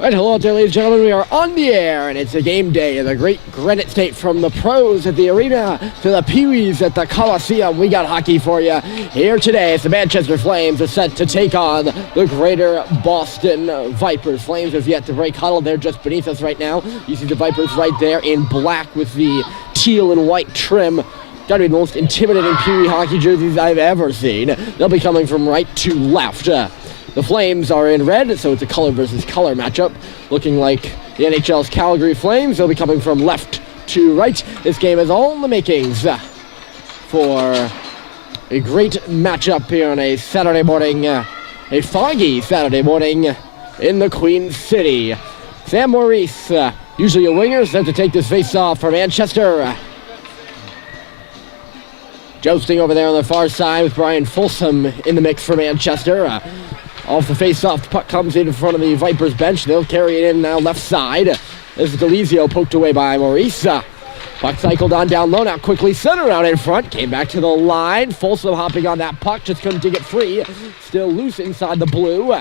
Right, hello out there, ladies and gentlemen. We are on the air, and it's a game day in the great Granite State. From the pros at the arena to the Pee-wees at the Coliseum, we got hockey for you here today. As the Manchester Flames are set to take on the Greater Boston Vipers. Flames have yet to break huddle. They're just beneath us right now. You see the Vipers right there in black with the teal and white trim. Got to be the most intimidating Pee-wee hockey jerseys I've ever seen. They'll be coming from right to left. The Flames are in red, so it's a color versus color matchup, looking like the NHL's Calgary Flames. They'll be coming from left to right. This game has all the makings for a great matchup here on a Saturday morning, a foggy Saturday morning in the Queen City. Sam Maurice, usually a winger, set to take this face-off for Manchester. Jousting over there on the far side with Brian Folsom in the mix for Manchester. Off the face-off, the puck comes in front of the Vipers bench. They'll carry it in now left side. This is Delizio poked away by Maurice. Puck cycled on down low, now quickly centered out in front. Came back to the line. Folsom hopping on that puck, just couldn't dig it free. Still loose inside the blue.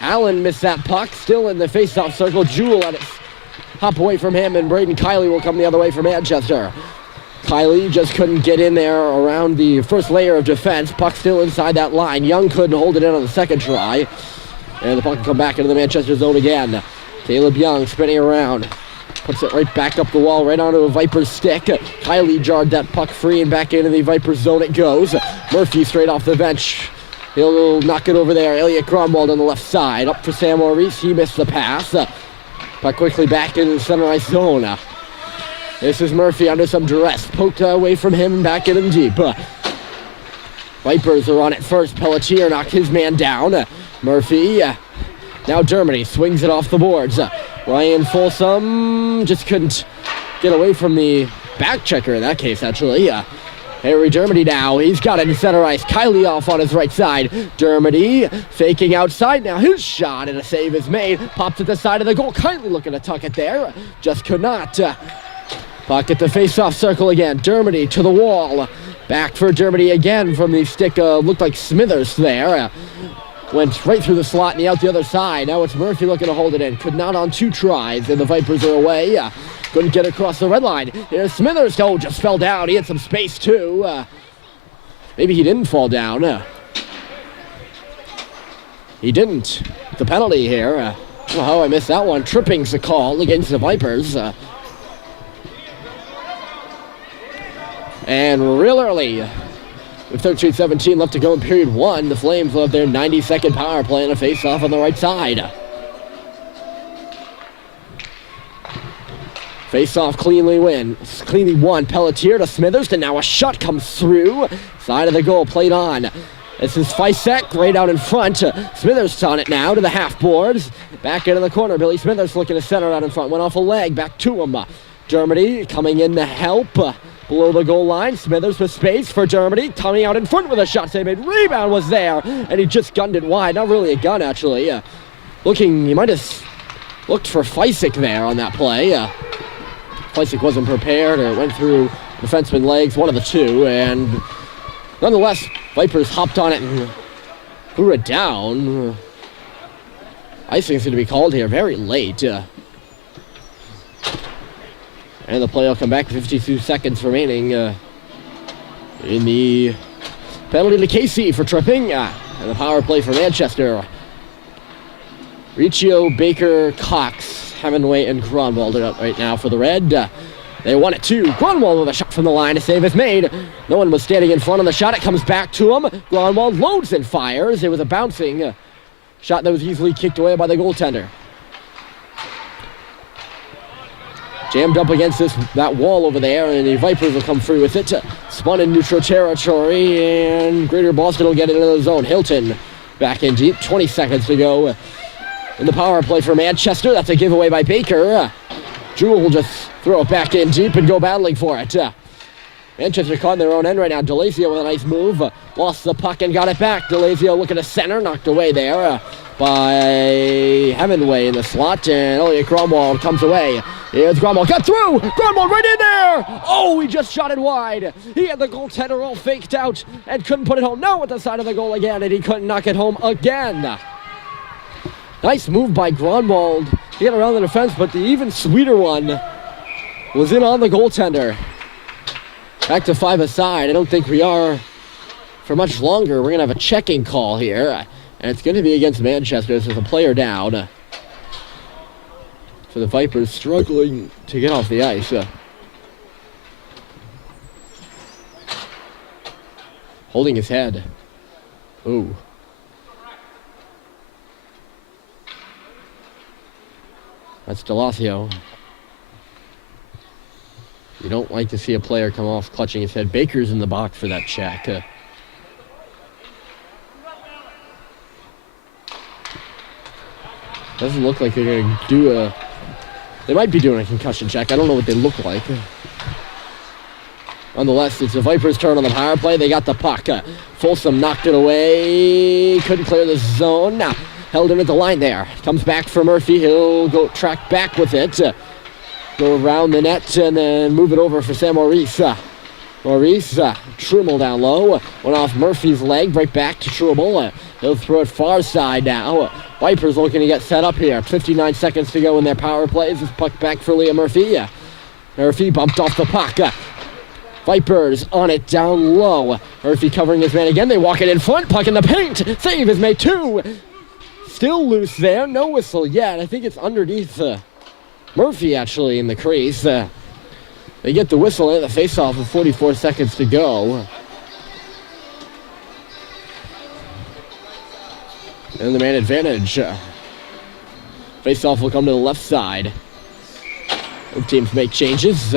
Allen missed that puck, still in the face-off circle. Jewell let it hop away from him, and Braden Kiley will come the other way for Manchester. Kiley just couldn't get in there around the first layer of defense. Puck still inside that line. Young couldn't hold it in on the second try. And the puck will come back into the Manchester zone again. Caleb Young spinning around. Puts it right back up the wall, right onto a Viper's stick. Kiley jarred that puck free, and back into the Viper's zone it goes. Murphy straight off the bench. He'll knock it over there. Elliot Gromwald on the left side. Up for Sam Maurice. He missed the pass. Puck quickly back into the center ice zone. This is Murphy under some duress. Poked away from him and back in him deep. Vipers are on it first. Pelletier knocked his man down. Murphy. Now Dermody swings it off the boards. Ryan Folsom just couldn't get away from the back checker in that case, actually. Harry Dermody now. He's got it in center ice. Kiley off on his right side. Dermody faking outside now. His shot and a save is made. Pops at the side of the goal. Kiley looking to tuck it there. Just could not. Puck at the face-off circle again. Dermody to the wall. Back for Dermody again from the stick. Looked like Smithers there. Went right through the slot and out the other side. Now it's Murphy looking to hold it in. Could not on two tries, and the Vipers are away. Couldn't get across the red line. Here's Smithers. Oh, just fell down. He had some space too. Maybe he didn't fall down. He didn't. The penalty here. I don't know how I missed that one. Tripping's the call against the Vipers. And real early, with 13:17 left to go in period one, the Flames will have their 90-second power play and a face-off on the right side. Face-off cleanly won. Pelletier to Smithers, and now a shot comes through. Side of the goal, played on. This is Fisek right out in front. Smithers on it now to the half boards. Back into the corner. Billy Smithers looking to center out in front. Went off a leg. Back to him. Dermody coming in to help. Below the goal line, Smithers with space for Dermody. Coming out in front with a shot they made. Rebound was there, and he just gunned it wide. Not really a gun, actually. He might have looked for Fisek there on that play. Fisek wasn't prepared, or it went through defenseman legs, one of the two, and nonetheless, Vipers hopped on it and threw it down. Icing's going to be called here very late. And the play will come back with 52 seconds remaining in the penalty to KC for tripping. And the power play for Manchester. Riccio, Baker, Cox, Hemingway, and Gromwald are out right now for the Red. They won it too. Gromwald with a shot from the line. A save is made. No one was standing in front of the shot. It comes back to him. Gromwald loads and fires. It was a bouncing shot that was easily kicked away by the goaltender. Jammed up against that wall over there, and the Vipers will come through with it. Spun in neutral territory, and Greater Boston will get it into the zone. Hilton back in deep. 20 seconds to go in the power play for Manchester. That's a giveaway by Baker. Jewell will just throw it back in deep and go battling for it. Manchester caught in their own end right now. Delazio with a nice move. Lost the puck and got it back. Delazio looking to center. Knocked away there by Hemingway in the slot. And Elliot Gromwald comes away. Here's Gromwald. Got through! Gromwald right in there! Oh, he just shot it wide. He had the goaltender all faked out and couldn't put it home. Now at the side of the goal again, and he couldn't knock it home again. Nice move by Grunwald to get around the defense, but the even sweeter one was in on the goaltender. Back to 5 aside. I don't think we are for much longer. We're going to have a checking call here, and it's going to be against Manchester. There's a player down. For the Vipers struggling to get off the ice. Holding his head. Ooh. That's Delacio. You don't like to see a player come off clutching his head. Baker's in the box for that check. Doesn't look like they're going to do a... They might be doing a concussion check. I don't know what they look like. Nonetheless, it's the Vipers' turn on the power play. They got the puck. Folsom knocked it away. Couldn't clear the zone. Held him at the line there. Comes back for Murphy. He'll go track back with it. Go around the net and then move it over for Sam Maurice. Maurice, Trummel down low. Went off Murphy's leg, right back to Trummel. He'll throw it far side now. Vipers looking to get set up here. 59 seconds to go in their power plays. This puck back for Liam Murphy. Murphy bumped off the puck. Vipers on it down low. Murphy covering his man again. They walk it in front. Puck in the paint. Save is made 2. Still loose there. No whistle yet. I think it's underneath Murphy actually in the crease. They get the whistle in the face-off with 44 seconds to go. And the man advantage. Face-off will come to the left side. Both teams make changes.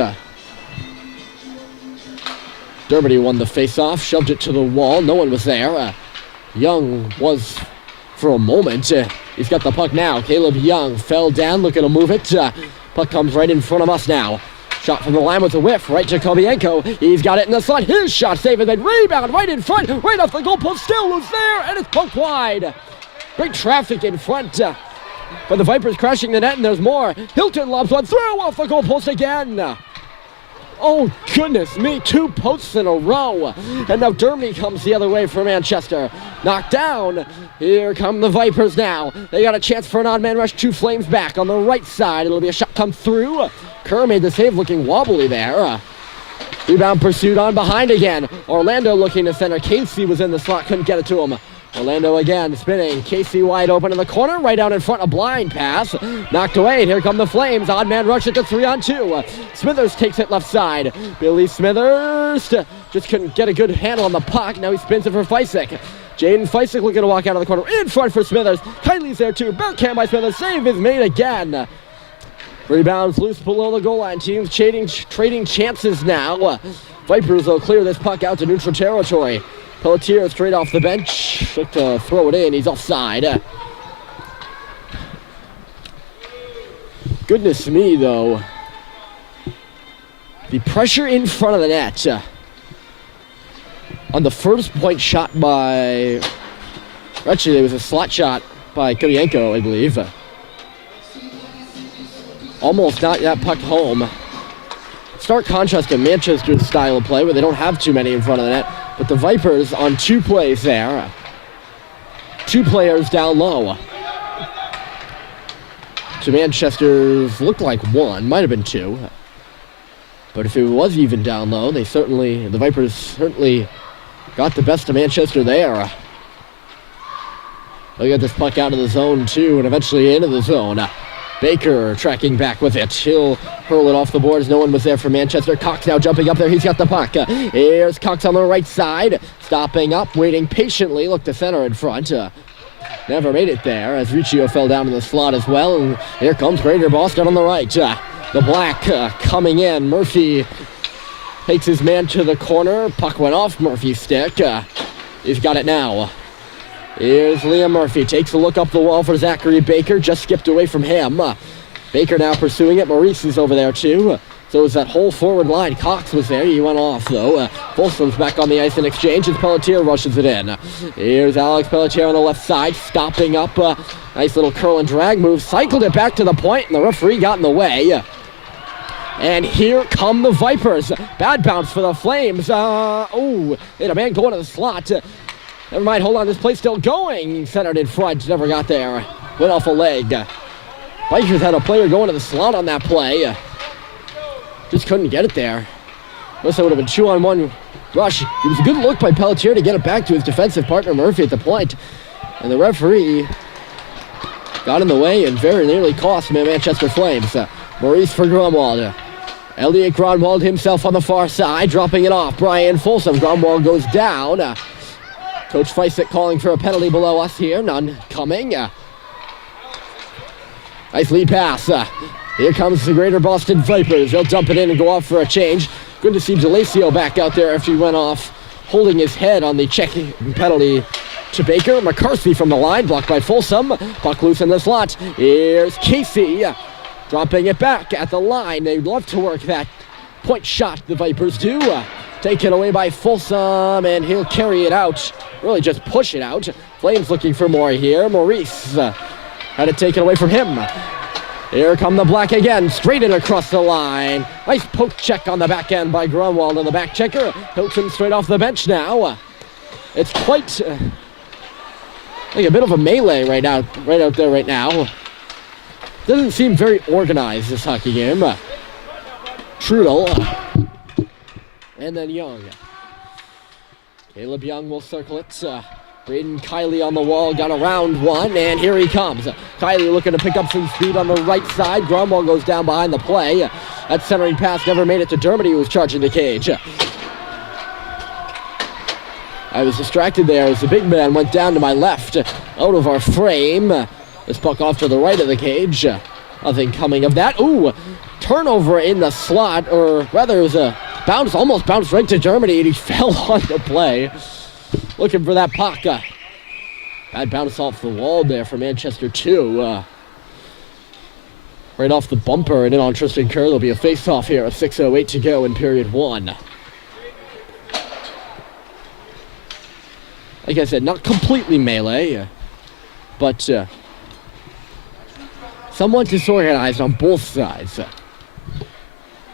Dermody won the face-off, shoved it to the wall. No one was there. Young was for a moment. He's got the puck now. Caleb Young fell down, looking to move it. Puck comes right in front of us now. Shot from the line with a whiff, right to Kobienko. He's got it in the slot. His shot saved and then rebound right in front, right off the goalpost. Still loose there, and it's poked wide. Great traffic in front. But the Vipers crashing the net, and there's more. Hilton lobs one through off the goalpost again. Oh, goodness me, 2 posts in a row. And now Dermody comes the other way for Manchester. Knocked down. Here come the Vipers now. They got a chance for an odd man rush. 2 Flames back on the right side. It'll be a shot come through. Kerr made the save, looking wobbly there. Rebound pursued on behind again. Orlando looking to center. Casey was in the slot, couldn't get it to him. Orlando again spinning. Casey wide open in the corner, right out in front. A blind pass. Knocked away. Here come the Flames. Odd man rush it to 3-on-2. Smithers takes it left side. Billy Smithers just couldn't get a good handle on the puck. Now he spins it for Feisik. Jaden Feisik looking to walk out of the corner. In front for Smithers. Kylie's there too. Backhand by Smithers. Save is made again. Rebounds loose below the goal line. Teams trading chances now. Vipers will clear this puck out to neutral territory. Pelletier straight off the bench. Look to throw it in. He's offside. Goodness me, though. The pressure in front of the net. On the first point shot by... Actually, it was a slot shot by Kobienko, I believe. Almost got that puck home. Stark contrast to Manchester's style of play, where they don't have too many in front of the net. But the Vipers on 2 plays there. 2 players down low. To Manchester's looked like 1, might have been 2. But if it was even down low, the Vipers certainly got the best of Manchester there. They'll get this puck out of the zone too, and eventually into the zone. Baker tracking back with it. He'll hurl it off the boards. No one was there for Manchester. Cox now jumping up there. He's got the puck. Here's Cox on the right side. Stopping up, waiting patiently. Look to center in front. Never made it there as Riccio fell down in the slot as well. And here comes Greater Boston on the right. The Black coming in. Murphy takes his man to the corner. Puck went off Murphy's stick. He's got it now. Here's Liam Murphy. Takes a look up the wall for Zachary Baker. Just skipped away from him. Baker now pursuing it. Maurice is over there too. So is that whole forward line. Cox was there. He went off though. Folsom's back on the ice in exchange as Pelletier rushes it in. Here's Alex Pelletier on the left side. Stopping up. Nice little curl and drag move. Cycled it back to the point, and the referee got in the way. And here come the Vipers. Bad bounce for the Flames. They had a man going to the slot. Never mind, hold on, this play's still going. Centered in front, never got there. went off a leg. Vipers had a player going to the slot on that play. Just couldn't get it there. Unless it would have been 2-on-1 rush. It was a good look by Pelletier to get it back to his defensive partner Murphy at the point. And the referee got in the way and very nearly cost Manchester Flames. Maurice for Grunwald. Elliot Grunwald himself on the far side, dropping it off. Brian Folsom. Grunwald goes down. Coach Feisik calling for a penalty below us here. None coming. Nice lead pass. Here comes the Greater Boston Vipers. They'll dump it in and go off for a change. Good to see DeLacio back out there after he went off, holding his head on the checking penalty to Baker. McCarthy from the line, blocked by Folsom. Puck loose in the slot. Here's Casey, dropping it back at the line. They'd love to work that point shot, the Vipers do. Taken away by Folsom, and he'll carry it out. Really just push it out. Flames looking for more here. Maurice had it taken away from him. Here come the Black again, straight in across the line. Nice poke check on the back end by Grunwald on the back checker. Hilton straight off the bench now. It's quite like a bit of a melee right out there right now. Doesn't seem very organized, this hockey game. Trudel. And then Young. Caleb Young will circle it. Braden Kiley on the wall, got around one, and here he comes. Kiley looking to pick up some speed on the right side. Grunwald goes down behind the play. That centering pass never made it to Dermody, who was charging the cage. I was distracted there as the big man went down to my left, out of our frame. This puck off to the right of the cage. Nothing coming of that. Ooh, turnover in the slot, or rather it was a bounce, almost bounced right to Dermody, and he fell on the play. Looking for that puck. Bad bounce off the wall there for Manchester 2. Right off the bumper and in on Tristan Kerr. There'll be a face-off here at 6:08 to go in period 1. Like I said, not completely melee, but somewhat disorganized on both sides.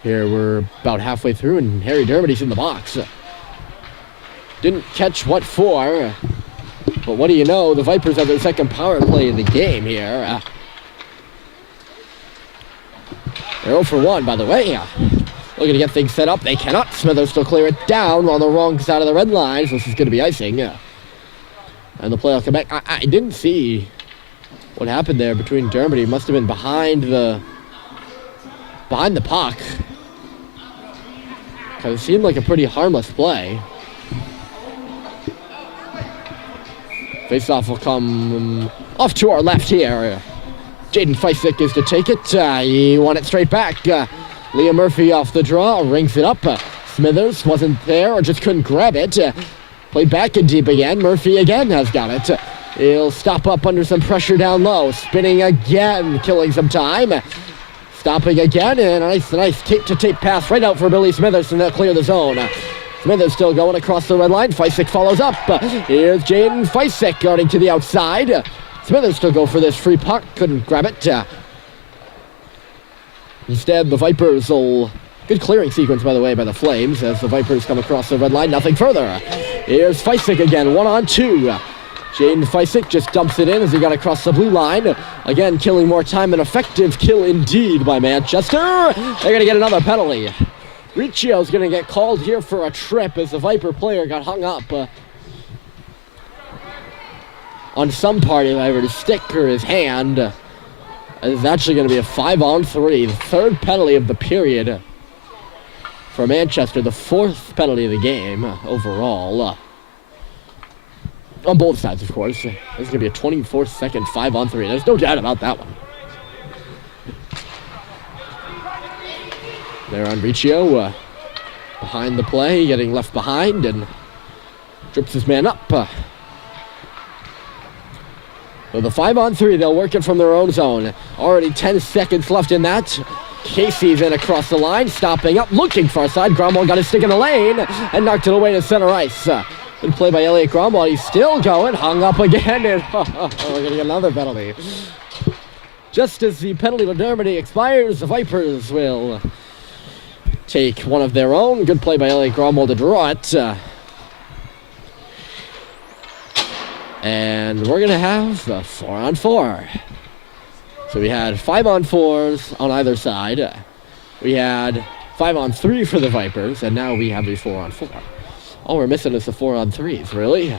Here we're about halfway through and Harry Dermody's in the box. Didn't catch what for, but what do you know? The Vipers have their second power play of the game here. They're 0 for 1, by the way. Looking to get things set up. They cannot. Smithers still clear it down on the wrong side of the red line, so this is going to be icing. And the play will come back. I didn't see what happened there between Dermody. Must have been behind the puck. Because it seemed like a pretty harmless play. Face-off will come off to our left here. Jaden Feisik is to take it. He won it straight back. Liam Murphy off the draw, rings it up. Smithers wasn't there or just couldn't grab it. Played back and deep again. Murphy again has got it. He'll stop up under some pressure down low. Spinning again, killing some time. Stopping again, and a nice tape-to-tape pass right out for Billy Smithers, and they'll clear the zone. Smithers still going across the red line. Feisik follows up. Here's Jaden Feisik going to the outside. Smithers still go for this free puck. Couldn't grab it. Instead, the Vipers will... Good clearing sequence, by the way, by the Flames as the Vipers come across the red line. Nothing further. Here's Feisik again, 1-on-2. Jaden Feisik just dumps it in as he got across the blue line. Again, killing more time. An effective kill indeed by Manchester. They're going to get another penalty. Riccio's going to get called here for a trip as the Viper player got hung up on some part of either his stick or his hand. It's actually going to be a 5-on-3, the third penalty of the period for Manchester, the fourth penalty of the game overall. On both sides, of course. This is going to be a 24-second 5-on-3. There's no doubt about that one. There on Riccio, behind the play, getting left behind, and trips his man up. With a 5-on-3, they'll work it from their own zone. Already 10 seconds left in that. Casey's in across the line, stopping up, looking far side. Gromwald got his stick in the lane and knocked it away to center ice. Good play by Elliot Gromwald. He's still going, hung up again, and we're going to get another penalty. Just as the penalty to Dermody expires, the Vipers will take one of their own. Good play by Elliot Gromwald to draw it. And we're going to have the 4-on-4. So we had 5-on-4s on either side. We had 5-on-3 for the Vipers, and now we have the 4-on-4. All we're missing is the 4-on-3s, really?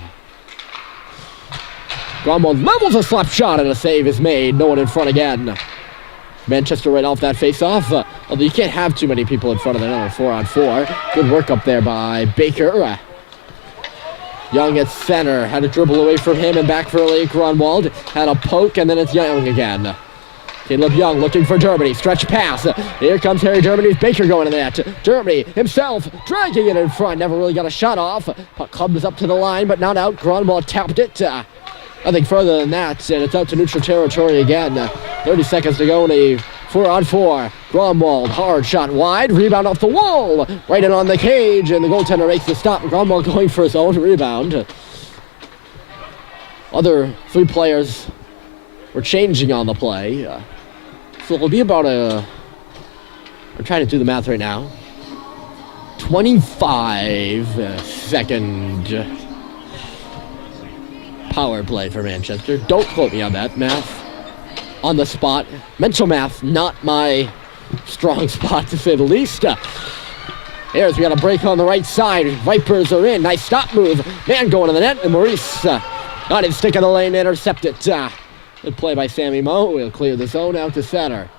Gromwald levels a slap shot, and a save is made. No one in front again. Manchester right off that face-off. Although you can't have too many people in front of another 4-on-4. Good work up there by Baker. Young at center. Had a dribble away from him and back for Lake Gromwald. Had a poke, and then it's Young again. Caleb Young looking for Germany. Stretch pass. Here comes Harry Germany. Baker going to the net. Germany himself dragging it in front. Never really got a shot off. Puck comes up to the line, but not out. Gromwald tapped it. Nothing further than that, and it's out to neutral territory again. 30 seconds to go in a 4-on-4. Gromwald, hard shot wide. Rebound off the wall. Right in on the cage, and the goaltender makes the stop. Gromwald going for his own rebound. Other 3 players were changing on the play. So it'll be about I'm trying to do the math right now. 25-second power play for Manchester. Don't quote me on that math. On the spot. Mental math, not my strong spot to say the least. Here's, we got a break on the right side. Vipers are in. Nice stop move. Man going to the net, and Maurice got his stick in the lane, intercept it. Good play by Sammy Moe. We'll clear the zone out to center.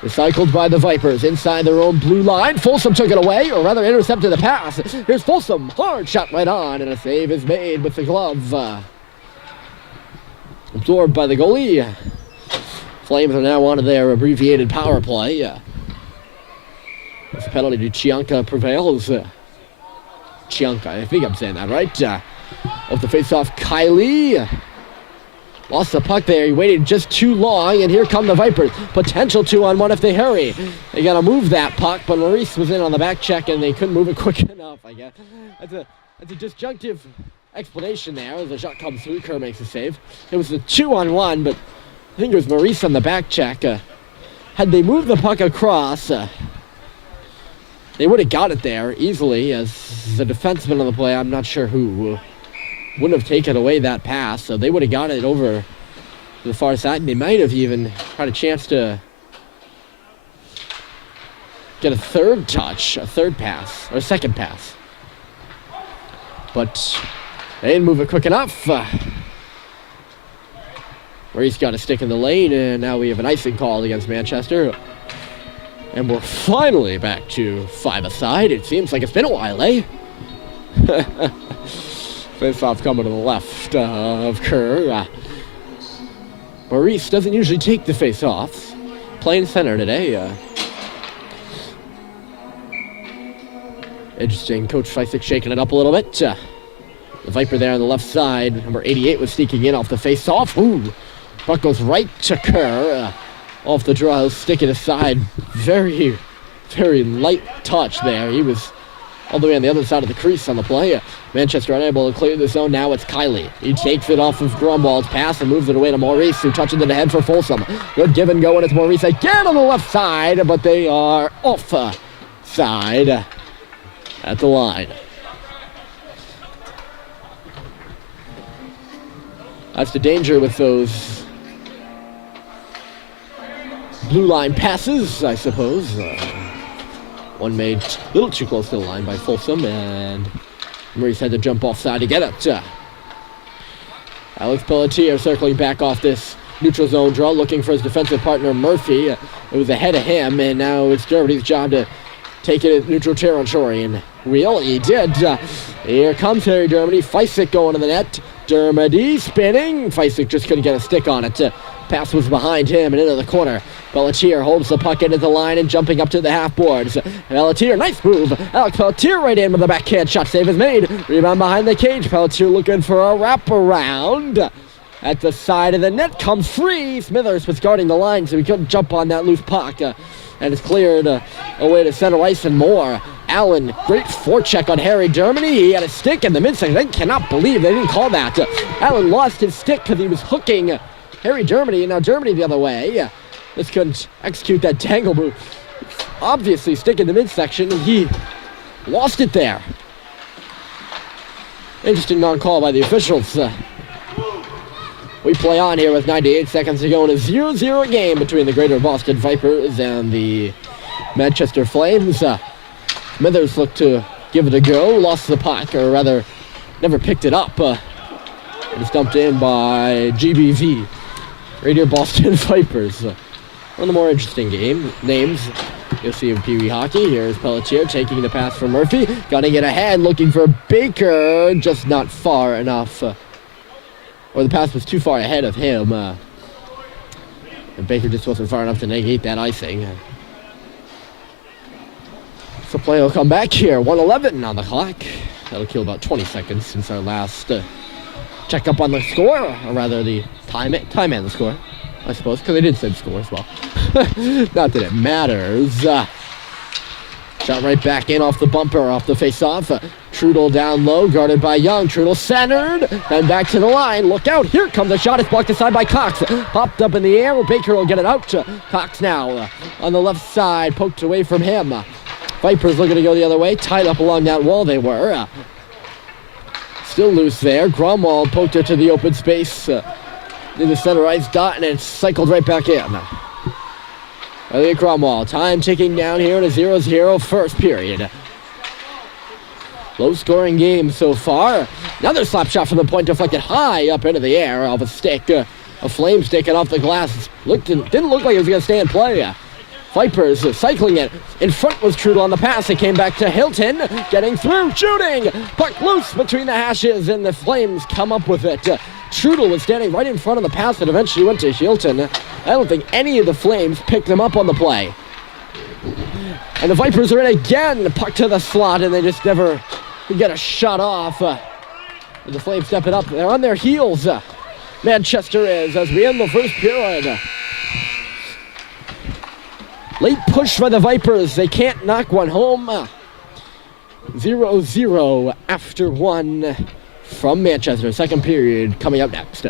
Recycled by the Vipers inside their own blue line. Folsom took it away, or rather intercepted the pass. Here's Folsom. Hard shot right on, and a save is made with the glove. Absorbed by the goalie. Flames are now on to their abbreviated power play. This penalty to Chianca prevails. Chianca, I think I'm saying that right. Off the face-off, Kylie. Lost the puck there. He waited just too long, and here come the Vipers. Potential 2-on-1 if they hurry. They got to move that puck, but Maurice was in on the back check, and they couldn't move it quick enough, I guess. That's a disjunctive explanation there. As the shot comes through, Kerr makes a save. It was a 2-on-1, but I think it was Maurice on the back check. Had they moved the puck across, they would have got it there easily. As the defenseman on the play, I'm not sure who, wouldn't have taken away that pass, so they would have got it over to the far side, and they might have even had a chance to get a third touch, a third pass, or a second pass. But they didn't move it quick enough. Maurice got a stick in the lane, and now we have an icing call against Manchester. And we're finally back to 5-a-side. It seems like it's been a while, eh? Face-off coming to the left of Kerr. Maurice doesn't usually take the face-offs. Playing center today. Interesting. Coach Feisik shaking it up a little bit. The Viper there on the left side. Number 88 was sneaking in off the face-off. Ooh. Puck goes right to Kerr. Off the draw, he'll stick it aside. Very, very light touch there. He was all the way on the other side of the crease on the play. Manchester unable to clear the zone. Now it's Kylie. He takes it off of Gromwald's pass and moves it away to Maurice, who touches it ahead for Folsom. Good give and go, and it's Maurice again on the left side, but they are off side at the line. That's the danger with those blue line passes, I suppose. One made a little too close to the line by Folsom, and Maurice had to jump offside to get it. Alex Pelletier circling back off this neutral zone draw, looking for his defensive partner Murphy. It was ahead of him, and now it's Germany's job to take it at neutral territory, and he did. Here comes Harry Germany. Feisik going to the net. Dermody spinning. Feisik just couldn't get a stick on it. Pass was behind him and into the corner. Pelletier holds the puck into the line and jumping up to the half boards. Pelletier, nice move. Alex Pelletier right in with a backhand shot. Save is made. Rebound behind the cage. Pelletier looking for a wraparound. At the side of the net comes free. Smithers was guarding the line, so he couldn't jump on that loose puck. And it's cleared away to center ice and more. Allen, great forecheck on Harry Germany. He had a stick in the midsection. I cannot believe they didn't call that. Allen lost his stick because he was hooking Harry Germany, and now Germany the other way. This couldn't execute that tangle move. Obviously stick in the midsection, and he lost it there. Interesting non-call by the officials. We play on here with 98 seconds to go in a 0-0 game between the Greater Boston Vipers and the Manchester Flames. Smithers looked to give it a go, lost the puck, or rather, never picked it up. It was dumped in by GBV, Greater Boston Vipers. One of the more interesting names you'll see in Pee Wee hockey. Here's Pelletier taking the pass from Murphy, gunning it ahead, looking for Baker, just not far enough. Or the pass was too far ahead of him. And Baker just wasn't far enough to negate that icing. So play will come back here. 1:11 on the clock. That'll kill about 20 seconds since our last check up on the score, or rather the time and the score, I suppose, because they did send score as well. Not that it matters. Shot right back in off the bumper, off the face-off. Trudel down low, guarded by Young. Trudel centered, and back to the line. Look out, here comes the shot. It's blocked aside by Cox. Popped up in the air. Baker will get it out. Cox now on the left side, poked away from him. Vipers looking to go the other way, tied up along that wall they were. Still loose there. Gromwald poked it to the open space in the center ice dot, and it cycled right back in. Elliot Gromwald, time ticking down here in a 0-0 first period. Low-scoring game so far. Another slap shot from the point, deflected high up into the air off a stick. A flame sticking off the glass. Didn't look like it was going to stay in play. Vipers cycling it. In front was Trudel on the pass. It came back to Hilton, getting through, shooting. Puck loose between the hashes, and the Flames come up with it. Trudel was standing right in front of the pass that eventually went to Hilton. I don't think any of the Flames picked them up on the play. And the Vipers are in again. Puck to the slot, and they just never get a shot off. The Flames step it up. They're on their heels. Manchester is, as we end the first period. Late push by the Vipers. They can't knock one home. 0-0 after one from Manchester. Second period coming up next.